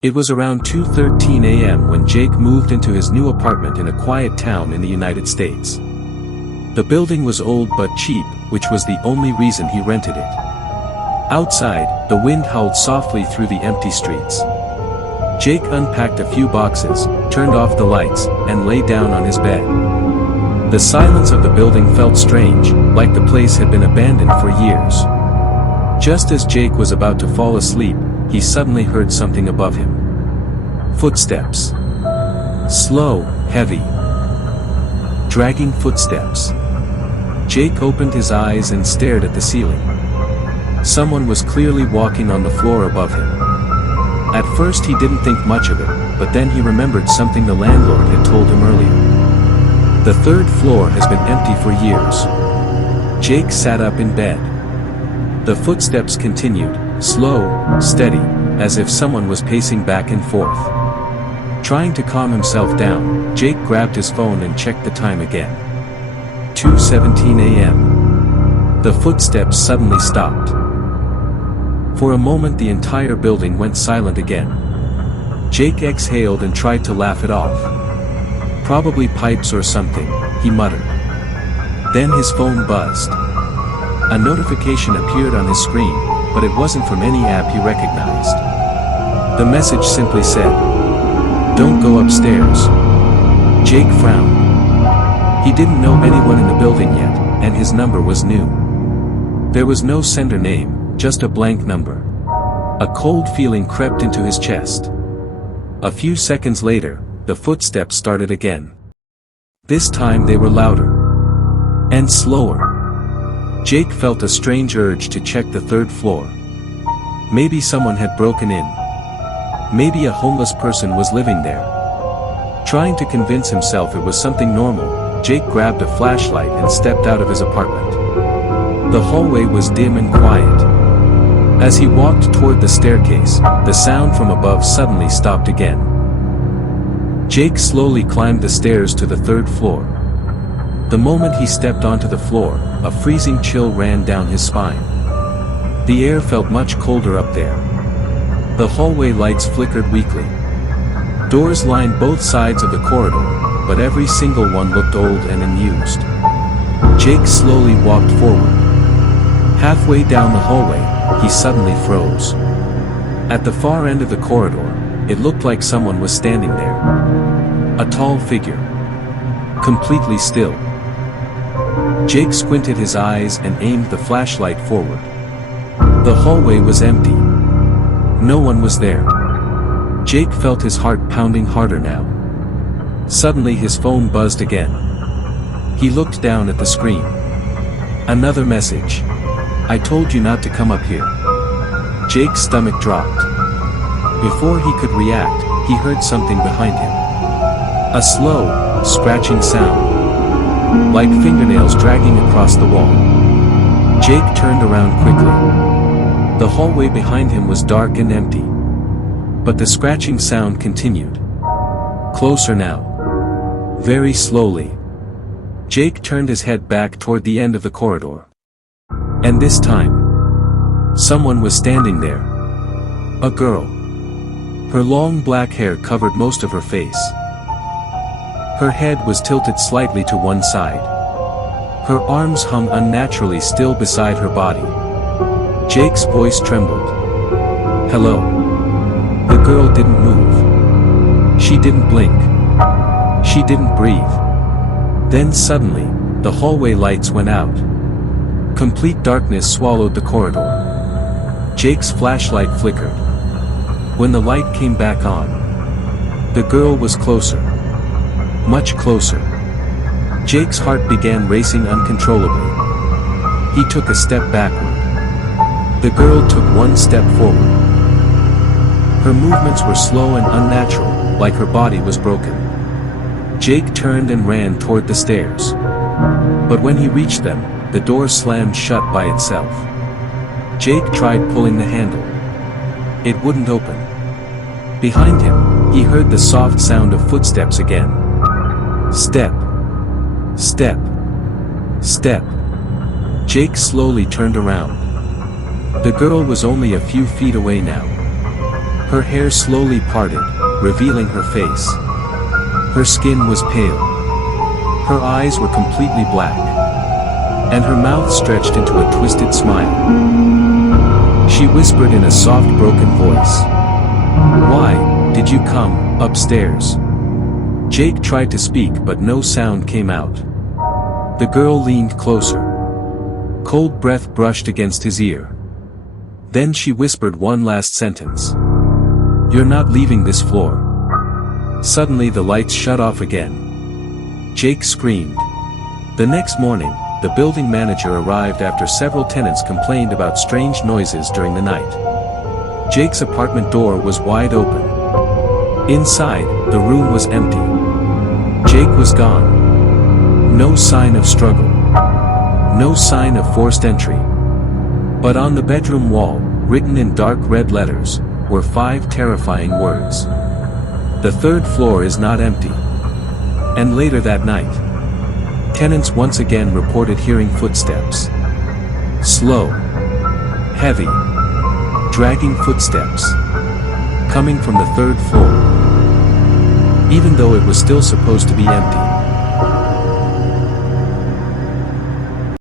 It was around 2:13 a.m. when Jake moved into his new apartment in a quiet town in the United States. The building was old but cheap, which was the only reason he rented it. Outside, the wind howled softly through the empty streets. Jake unpacked a few boxes, turned off the lights, and lay down on his bed. The silence of the building felt strange, like the place had been abandoned for years. Just as Jake was about to fall asleep, he suddenly heard something above him. Footsteps. Slow, heavy, dragging footsteps. Jake opened his eyes and stared at the ceiling. Someone was clearly walking on the floor above him. At first he didn't think much of it, but then he remembered something the landlord had told him earlier. The third floor has been empty for years. Jake sat up in bed. The footsteps continued, slow, steady, as if someone was pacing back and forth. Trying to calm himself down, Jake grabbed his phone and checked the time again. 2:17 a.m. The footsteps suddenly stopped. For a moment the entire building went silent again. Jake exhaled and tried to laugh it off. Probably pipes or something, he muttered. Then his phone buzzed. A notification appeared on his screen, but it wasn't from any app he recognized. The message simply said, "Don't go upstairs." Jake frowned. He didn't know anyone in the building yet, and his number was new. There was no sender name, just a blank number. A cold feeling crept into his chest. A few seconds later, the footsteps started again. This time they were louder. And slower. Jake felt a strange urge to check the third floor. Maybe someone had broken in. Maybe a homeless person was living there. Trying to convince himself it was something normal, Jake grabbed a flashlight and stepped out of his apartment. The hallway was dim and quiet. As he walked toward the staircase, the sound from above suddenly stopped again. Jake slowly climbed the stairs to the third floor. The moment he stepped onto the floor, a freezing chill ran down his spine. The air felt much colder up there. The hallway lights flickered weakly. Doors lined both sides of the corridor, but every single one looked old and unused. Jake slowly walked forward. Halfway down the hallway, he suddenly froze. At the far end of the corridor, it looked like someone was standing there. A tall figure. Completely still. Jake squinted his eyes and aimed the flashlight forward. The hallway was empty. No one was there. Jake felt his heart pounding harder now. Suddenly his phone buzzed again. He looked down at the screen. Another message. "I told you not to come up here." Jake's stomach dropped. Before he could react, he heard something behind him. A slow, scratching sound. Like fingernails dragging across the wall. Jake turned around quickly. The hallway behind him was dark and empty. But the scratching sound continued. Closer now. Very slowly. Jake turned his head back toward the end of the corridor. And this time, someone was standing there. A girl. Her long black hair covered most of her face. Her head was tilted slightly to one side. Her arms hung unnaturally still beside her body. Jake's voice trembled. "Hello." The girl didn't move. She didn't blink. She didn't breathe. Then suddenly, the hallway lights went out. Complete darkness swallowed the corridor. Jake's flashlight flickered. When the light came back on, the girl was closer. Much closer. Jake's heart began racing uncontrollably. He took a step backward. The girl took one step forward. Her movements were slow and unnatural, like her body was broken. Jake turned and ran toward the stairs. But when he reached them, the door slammed shut by itself. Jake tried pulling the handle. It wouldn't open. Behind him, he heard the soft sound of footsteps again. Step. Step. Step. Jake slowly turned around. The girl was only a few feet away now. Her hair slowly parted, revealing her face. Her skin was pale. Her eyes were completely black. And her mouth stretched into a twisted smile. She whispered in a soft, broken voice. "Why did you come upstairs?" Jake tried to speak but no sound came out. The girl leaned closer. Cold breath brushed against his ear. Then she whispered one last sentence. "You're not leaving this floor." Suddenly the lights shut off again. Jake screamed. The next morning, the building manager arrived after several tenants complained about strange noises during the night. Jake's apartment door was wide open. Inside, the room was empty. Jake was gone. No sign of struggle. No sign of forced entry. But on the bedroom wall, written in dark red letters, were 5 terrifying words. "The third floor is not empty." And later that night, tenants once again reported hearing footsteps. Slow, heavy, dragging footsteps, coming from the third floor, even though it was still supposed to be empty.